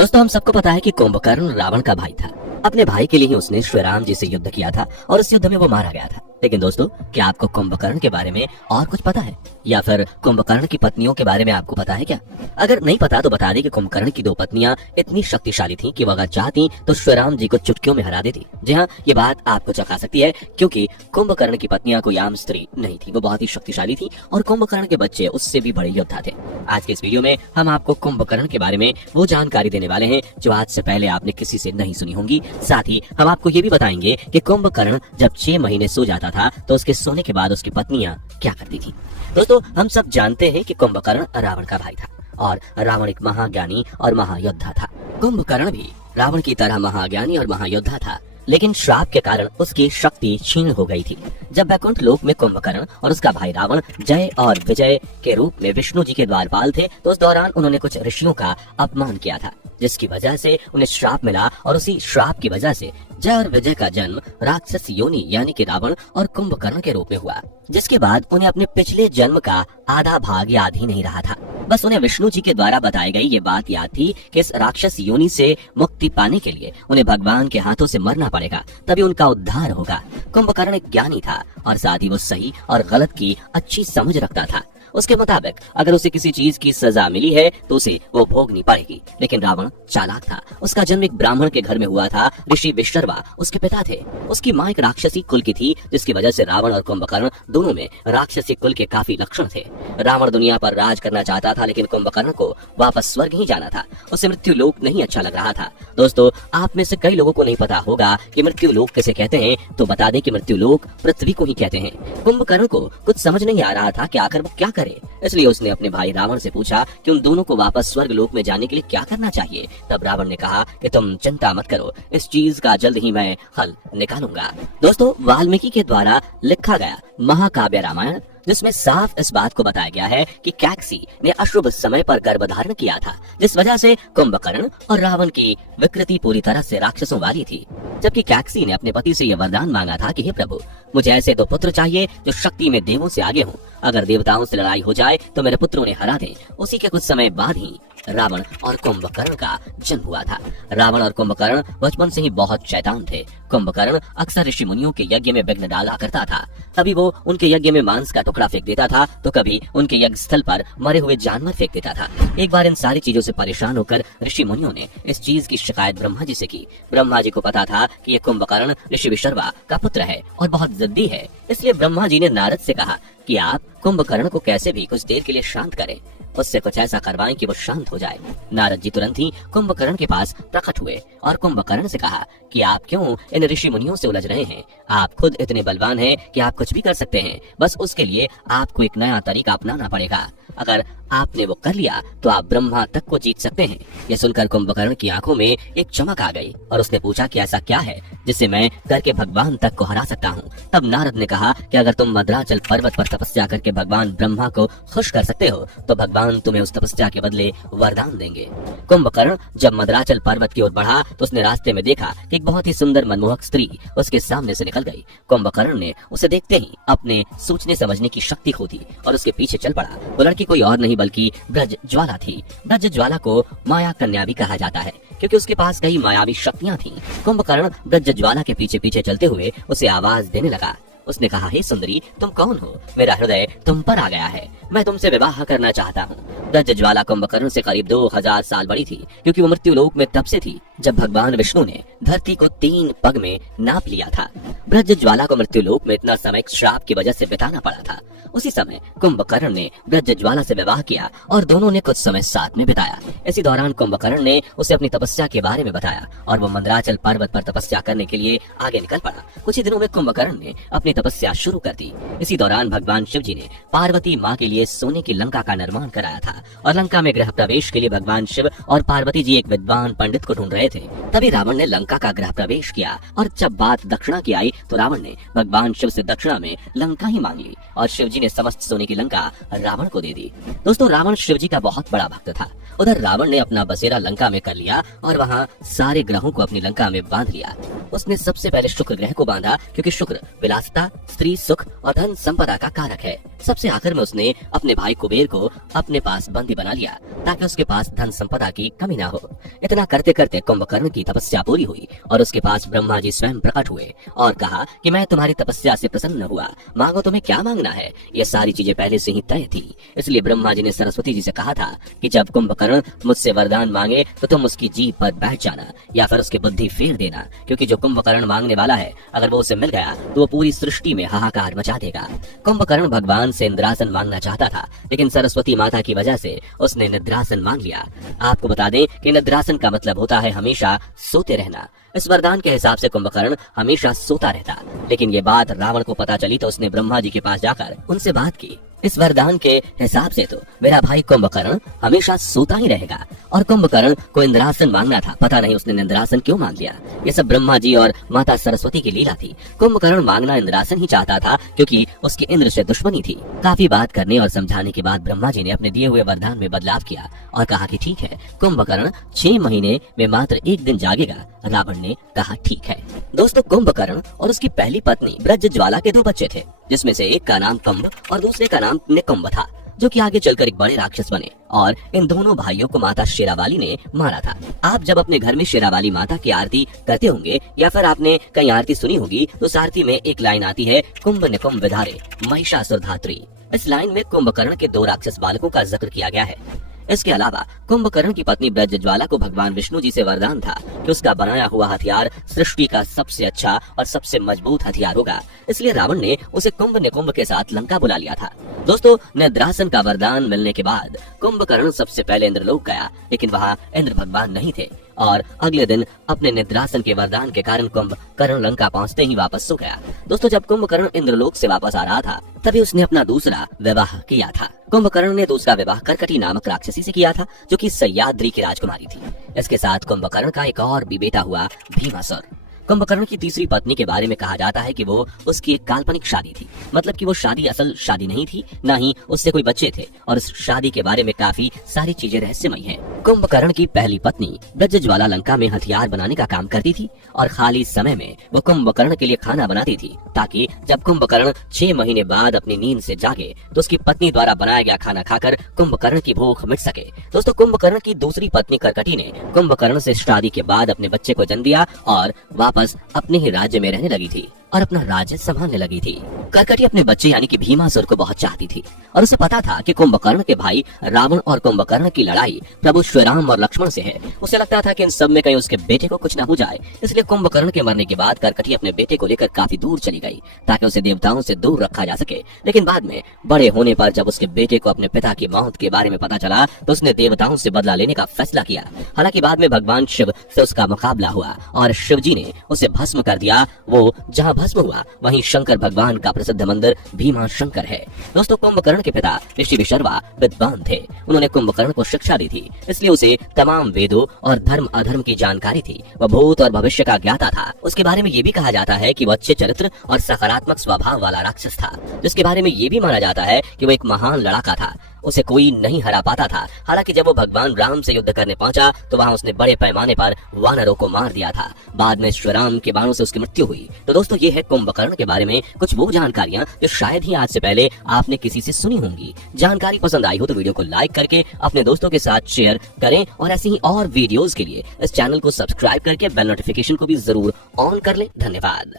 दोस्तों हम सबको पता है कि कुंभकर्ण रावण का भाई था। अपने भाई के लिए ही उसने श्री राम जी से युद्ध किया था और उस युद्ध में वो मारा गया था। लेकिन दोस्तों, क्या आपको कुंभकर्ण के बारे में और कुछ पता है, या फिर कुंभकर्ण की पत्नियों के बारे में आपको पता है क्या? अगर नहीं पता तो बता दें कि कुंभकर्ण की 2 पत्नियां इतनी शक्तिशाली थीं कि वो अगर चाहती तो श्री राम जी को चुटकियों में हरा देती। जी हाँ, ये बात आपको चौंका सकती है, क्योंकि कुंभकर्ण की पत्नियां कोई आम स्त्री नहीं थी, वो बहुत ही शक्तिशाली थी और कुंभकर्ण के बच्चे उससे भी बड़े योद्धा थे। आज के इस वीडियो में हम आपको कुंभकर्ण के बारे में वो जानकारी देने वाले हैं जो आज से पहले आपने किसी से नहीं सुनी होंगी। साथ ही हम आपको ये भी बताएंगे कि कुंभकर्ण जब 6 महीने सो जाता था तो उसके सोने के बाद उसकी पत्नियां क्या करती थी। दोस्तों, हम सब जानते हैं कि कुंभकर्ण रावण का भाई था और रावण एक महाज्ञानी और महायोद्धा था। कुंभकर्ण भी रावण की तरह महाज्ञानी और महायोद्धा था, लेकिन श्राप के कारण उसकी शक्ति क्षीण हो गई थी। जब वैकुंठ लोक में कुंभकर्ण और उसका भाई रावण जय और विजय के रूप में विष्णु जी के द्वारपाल थे, तो उस दौरान उन्होंने कुछ ऋषियों का अपमान किया था, जिसकी वजह से उन्हें श्राप मिला और उसी श्राप की वजह से जय और विजय का जन्म राक्षस योनि यानी कि रावण और कुंभकर्ण के रूप में हुआ। जिसके बाद उन्हें अपने पिछले जन्म का आधा भाग याद ही नहीं रहा था। बस उन्हें विष्णु जी के द्वारा बताई गई ये बात याद थी कि इस राक्षस योनि से मुक्ति पाने के लिए उन्हें भगवान के हाथों से मरना पड़ेगा, तभी उनका उद्धार होगा। कुंभकर्ण एक ज्ञानी था और साथ ही वो सही और गलत की अच्छी समझ रखता था। उसके मुताबिक अगर उसे किसी चीज की सजा मिली है तो उसे वो भोगनी पड़ेगी। लेकिन रावण चालाक था। उसका जन्म एक ब्राह्मण के घर में हुआ था। ऋषि विश्रवा उसके पिता थे। उसकी माँ एक राक्षसी कुल की थी, जिसकी वजह से रावण और कुंभकर्ण दोनों में राक्षसी कुल के काफी लक्षण थे। रावण दुनिया पर राज करना चाहता था, लेकिन कुंभकर्ण को वापस स्वर्ग ही जाना था। उसे मृत्यु लोक नहीं अच्छा लग रहा था। दोस्तों, आप में से कई लोगों को नहीं पता होगा कि मृत्यु लोक किसे कहते हैं, तो बता दें कि मृत्यु लोक पृथ्वी को ही कहते हैं। कुंभकर्ण को कुछ समझ नहीं आ रहा था कि आखिर वो क्या करे, इसलिए उसने अपने भाई रावण से पूछा कि उन दोनों को वापस स्वर्ग लोक में जाने के लिए क्या करना चाहिए। तब रावण ने कहा कि तुम चिंता मत करो, इस चीज का जल्द ही मैं हल निकालूंगा। दोस्तों, वाल्मीकि के द्वारा लिखा गया महाकाव्य रामायण, जिसमें साफ इस बात को बताया गया है कि कैकसी ने अशुभ समय पर गर्भ धारण किया था, जिस वजह से कुंभकर्ण और रावण की विकृति पूरी तरह से राक्षसों वाली थी। जबकि कैकसी ने अपने पति से यह वरदान मांगा था कि हे प्रभु, मुझे ऐसे 2 पुत्र चाहिए जो शक्ति में देवों से आगे हों। अगर देवताओं से लड़ाई हो जाए तो मेरे पुत्र उन्हें हरा दें। उसी के कुछ समय बाद ही रावण और कुंभकर्ण का जन्म हुआ था। रावण और कुंभकर्ण बचपन से ही बहुत शैतान थे। कुंभकर्ण अक्सर ऋषि मुनियों के यज्ञ में विघ्न डाला करता था। कभी वो उनके यज्ञ में मांस का टुकड़ा फेंक देता था, तो कभी उनके यज्ञ स्थल पर मरे हुए जानवर फेंक देता था। एक बार इन सारी चीजों से परेशान होकर ऋषि मुनियों ने इस चीज की शिकायत ब्रह्मा जी से की। ब्रह्मा जी को पता था कि ये कुंभकर्ण ऋषि विश्रवा का पुत्र है और बहुत जिद्दी है, इसलिए ब्रह्मा जी ने नारद से कहा कि आप कुंभकर्ण को कैसे भी कुछ देर के लिए शांत करें, उससे कुछ ऐसा करवाएं कि वो शांत हो जाए। नारद जी तुरंत ही कुंभकर्ण के पास प्रकट हुए और कुंभकर्ण से कहा कि आप क्यों इन ऋषि मुनियों से उलझ रहे हैं। आप खुद इतने बलवान हैं कि आप कुछ भी कर सकते हैं, बस उसके लिए आपको एक नया तरीका अपनाना पड़ेगा। अगर आपने वो कर लिया तो आप ब्रह्मा तक को जीत सकते हैं। यह सुनकर कुंभकर्ण की आंखों में एक चमक आ गई और उसने पूछा कि ऐसा क्या है जिससे मैं करके भगवान तक को हरा सकता हूँ। तब नारद ने कहा कि अगर तुम मद्राचल पर्वत पर तपस्या करके भगवान ब्रह्मा को खुश कर सकते हो तो भगवान तुम्हें उस तपस्या के बदले वरदान देंगे। कुंभकर्ण जब मद्राचल पर्वत की ओर बढ़ा तो उसने रास्ते में देखा कि एक बहुत ही सुंदर मनमोहक स्त्री उसके सामने से निकल गई। कुंभकर्ण ने उसे देखते ही अपने सोचने समझने की शक्ति खो दी और उसके पीछे चल पड़ा। वो लड़की कोई और नहीं बल्कि ब्रज ज्वाला थी। ब्रज ज्वाला को माया कन्या भी कहा जाता है, क्योंकि उसके पास कई मायावी शक्तियां थीं। कुंभकर्ण ब्रज ज्वाला के पीछे पीछे चलते हुए उसे आवाज देने लगा। उसने कहा, हे सुंदरी, तुम कौन हो? मेरा हृदय तुम पर आ गया है, मैं तुमसे विवाह करना चाहता हूँ। ब्रज ज्वाला कुंभकर्ण से करीब 2000 साल बड़ी थी, क्योंकि वो मृत्यु लोक में तब से थी जब भगवान विष्णु ने धरती को 3 पग में नाप लिया था। ब्रज ज्वाला को मृत्यु लोक में इतना समय श्राप की वजह से बिताना पड़ा था। उसी समय कुंभकर्ण ने ब्रज ज्वाला से विवाह किया और दोनों ने कुछ समय साथ में बिताया। इसी दौरान कुंभकर्ण ने उसे अपनी तपस्या के बारे में बताया और वो मंदराचल पर्वत पर तपस्या करने के लिए आगे निकल पड़ा। कुछ ही दिनों में कुंभकर्ण ने अपनी तपस्या शुरू कर दी। इसी दौरान भगवान शिव जी ने पार्वती माँ के लिए सोने की लंका का निर्माण कराया था और लंका में गृह प्रवेश के लिए भगवान शिव और पार्वती जी एक विद्वान पंडित को ढूंढ रहे थे। तभी रावण ने लंका का गृह प्रवेश किया और जब बात दक्षिणा की आई तो रावण ने भगवान शिव से दक्षिणा में लंका ही मांग ली और शिव जी ने समस्त सोने की लंका रावण को दे दी। दोस्तों, रावण शिव जी का बहुत बड़ा भक्त था उधर रावण ने अपना बसेरा लंका में कर लिया और वहाँ सारे ग्रहों को अपनी लंका में बांध लिया। उसने सबसे पहले शुक्र ग्रह को बांधा, क्योंकि शुक्र विलासिता, स्त्री सुख और धन संपदा का कारक है। सबसे आखिर में उसने अपने भाई कुबेर को अपने पास बंदी बना लिया, ताकि उसके पास धन संपदा की कमी ना हो। इतना करते करते कुंभकर्ण की तपस्या पूरी हुई और उसके पास ब्रह्मा जी स्वयं प्रकट हुए और कहा कि मैं तुम्हारी तपस्या से प्रसन्न हुआ, मांगो, तुम्हें क्या मांगना है। ये सारी चीजें पहले से ही तय थी। इसलिए ब्रह्मा जी ने सरस्वती जी से कहा था कि जब कुंभकर्ण मुझसे वरदान मांगे तो तुम उसकी जीभ पर बैठ जाना या फिर उसकी बुद्धि फेर देना, क्योंकि जो कुंभकर्ण मांगने वाला है अगर वो उसे मिल गया तो वो पूरी सृष्टि में हाहाकार मचा देगा। कुंभकर्ण भगवान से इंद्रासन मांगना चाहता था, लेकिन सरस्वती माता की वजह से उसने निद्रासन मांग लिया। आपको बता दें कि निद्रासन का मतलब होता है हमेशा सोते रहना। इस वरदान के हिसाब से कुंभकर्ण हमेशा सोता रहता, लेकिन ये बात रावण को पता चली तो उसने ब्रह्मा जी के पास जाकर उनसे बात की। इस वरदान के हिसाब से तो मेरा भाई कुंभकर्ण हमेशा सोता ही रहेगा, और कुंभकर्ण को इंद्रासन मांगना था। पता नहीं उसने इंद्रासन क्यों मांग लिया। ये सब ब्रह्मा जी और माता सरस्वती की लीला थी। कुंभकर्ण मांगना इंद्रासन ही चाहता था, क्योंकि उसकी इंद्र से दुश्मनी थी। काफी बात करने और समझाने के बाद ब्रह्मा जी ने अपने दिए हुए वरदान में बदलाव किया और कहा कि ठीक है, कुंभकर्ण 6 महीने में मात्र 1 दिन जागेगा। रावण ने कहा ठीक है। दोस्तों, कुंभकर्ण और उसकी पहली पत्नी ब्रजज्वाला के 2 बच्चे थे, जिसमें से एक का नाम कुंभ और दूसरे का नाम निकुंभ था, जो कि आगे चलकर एक बड़े राक्षस बने। और इन दोनों भाइयों को माता शेरावाली ने मारा था। आप जब अपने घर में शेरावाली माता की आरती करते होंगे या फिर आपने कहीं आरती सुनी होगी तो उस आरती में एक लाइन आती है, कुंभ निकुंभ विधारे महिषासुर धात्री। इस लाइन में कुंभकर्ण के 2 राक्षस बालकों का जिक्र किया गया है। इसके अलावा कुंभकर्ण की पत्नी ब्रजज्वाला को भगवान विष्णु जी से वरदान था कि उसका बनाया हुआ हथियार सृष्टि का सबसे अच्छा और सबसे मजबूत हथियार होगा। इसलिए रावण ने उसे कुंभ निकुंभ के साथ लंका बुला लिया था। दोस्तों, निद्रासन का वरदान मिलने के बाद कुंभकर्ण सबसे पहले इंद्रलोक गया, लेकिन वहाँ इंद्र भगवान नहीं थे और अगले दिन अपने निद्रासन के वरदान के कारण कुंभकर्ण लंका पहुंचते ही वापस सो गया। दोस्तों, जब कुंभकर्ण इंद्रलोक से वापस आ रहा था तभी उसने अपना दूसरा विवाह किया था। कुंभकर्ण ने दूसरा विवाह कर्कटी नामक राक्षसी से किया था, जो कि सह्याद्री की राजकुमारी थी। इसके साथ कुंभकर्ण का एक और भी बेटा हुआ, भीमासुर। कुंभकर्ण की तीसरी पत्नी के बारे में कहा जाता है कि वो उसकी एक काल्पनिक शादी थी, मतलब कि वो शादी असल शादी नहीं थी, न ही उससे कोई बच्चे थे, और इस शादी के बारे में काफी सारी चीजें रहस्यमयी हैं। कुंभकर्ण की पहली पत्नी ब्रजज्वाला लंका में हथियार बनाने का काम करती थी और खाली समय में वो कुंभकर्ण के लिए खाना बनाती थी, ताकि जब कुंभकर्ण 6 महीने बाद अपनी नींद से जागे तो उसकी पत्नी द्वारा बनाया गया खाना खाकर कुंभकर्ण की भूख मिट सके। दोस्तों, कुंभकर्ण की दूसरी पत्नी कर्कटी ने कुंभकर्ण से शादी के बाद अपने बच्चे को जन्म दिया और वापस अपने ही राज्य में रहने लगी थी और अपना राज्य संभालने लगी थी। कर्कटी अपने बच्चे यानी कि भीमासुर को बहुत चाहती थी और उसे पता था कि कुंभकर्ण के भाई रावण और कुंभकर्ण की लड़ाई प्रभु श्री राम और लक्ष्मण से है। उसे लगता था कि इन सब में कहीं उसके बेटे को कुछ न हो जाए, इसलिए कुंभकर्ण के मरने के बाद कर्कटी अपने बेटे को लेकर काफी दूर चली गई ताकि उसे देवताओं से दूर रखा जा सके। लेकिन बाद में बड़े होने पर जब उसके बेटे को अपने पिता की मौत के बारे में पता चला तो उसने देवताओं से बदला लेने का फैसला किया। हालांकि बाद में भगवान शिव से उसका मुकाबला हुआ और शिव जी ने उसे भस्म कर दिया। वो जहाँ भस्म हुआ वहीं शंकर भगवान का प्रसिद्ध मंदिर भीमा शंकर है। दोस्तों, कुंभकर्ण के पिता ऋषि विशर्वा विद्वान थे। उन्होंने कुंभकर्ण को शिक्षा दी थी, इसलिए उसे तमाम वेदों और धर्म अधर्म की जानकारी थी। वह भूत और भविष्य का ज्ञाता था। उसके बारे में ये भी कहा जाता है कि वह अच्छे चरित्र और सकारात्मक स्वभाव वाला राक्षस था, जिसके बारे में ये भी माना जाता है कि वो एक महान लड़ाका था। उसे कोई नहीं हरा पाता था। हालांकि जब वो भगवान राम से युद्ध करने पहुंचा तो वहां उसने बड़े पैमाने पर वानरों को मार दिया था। बाद में श्री राम के बाणों से उसकी मृत्यु हुई। तो दोस्तों, ये है कुंभकर्ण के बारे में कुछ वो जानकारियां जो शायद ही आज से पहले आपने किसी से सुनी होंगी। जानकारी पसंद आई हो तो वीडियो को लाइक करके अपने दोस्तों के साथ शेयर करें और ऐसे ही और वीडियोस के लिए इस चैनल को सब्सक्राइब करके बेल नोटिफिकेशन को भी जरूर ऑन कर लें। धन्यवाद।